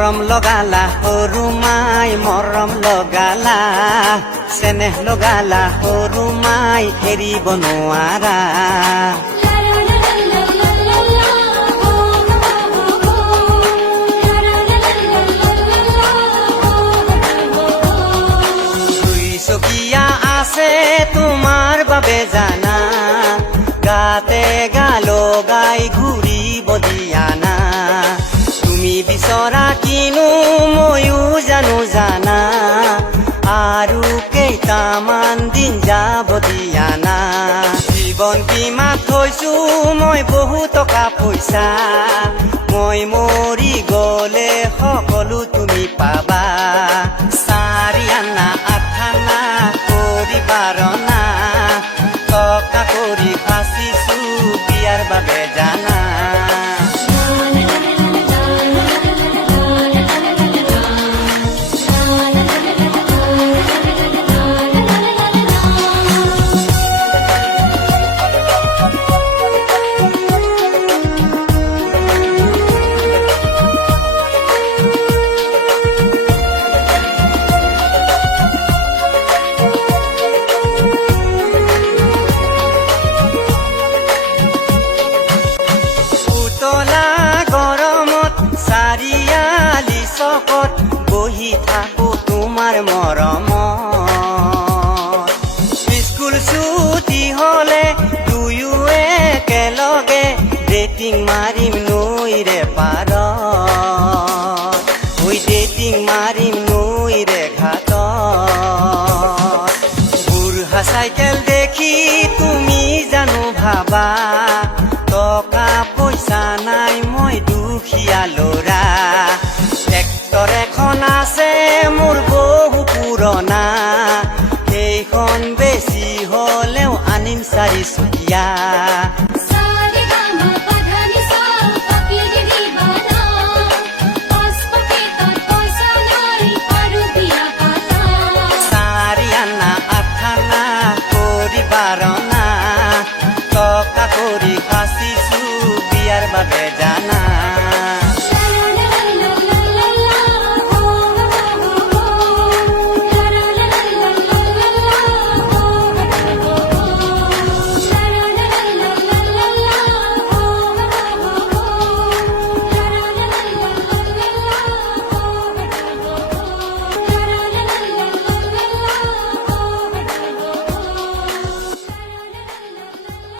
মৰম লগালা সৰু মাই মৰম লগালা চেনেহ লগালা সৰু মাই এৰিব নোৱাৰা দুইচকীয়া আছে তোমাৰ বাবে জানা গাতে গা লগাই ঘূৰিব দিয়া না তুমি বিচৰা কিনো ময়ো জানো জানা আৰু কেইটামান দিন যাব দিয়া না জীৱন বীমাত থৈছো মই বহু টকা পইচা মই মৰি গলে সকলো তুমি পাবা চাৰি আনা আঠ আনা কৰিবাৰ না টকা কৰি ফাঁচিছো বিয়াৰ বাবে জানা চাৰিআলি চকত বহি থাকো তোমাৰ মৰমত স্কুল ছুটি হলে দুয়ো একেলগে ডেটিং মাৰিম নৈৰে পাৰত ডেটিং মাৰিম নৈৰে ঘাটত বুঢ়া চাইকেল দেখি তুমি জানো ভাবা টকা পইচা নাই মই দুখীয়া ল'ৰা ট্ৰেক্টৰ এখন আছে মোৰ বহু পুৰণা সেইখন বেছি হলেও আনিম চাৰিচকীয়া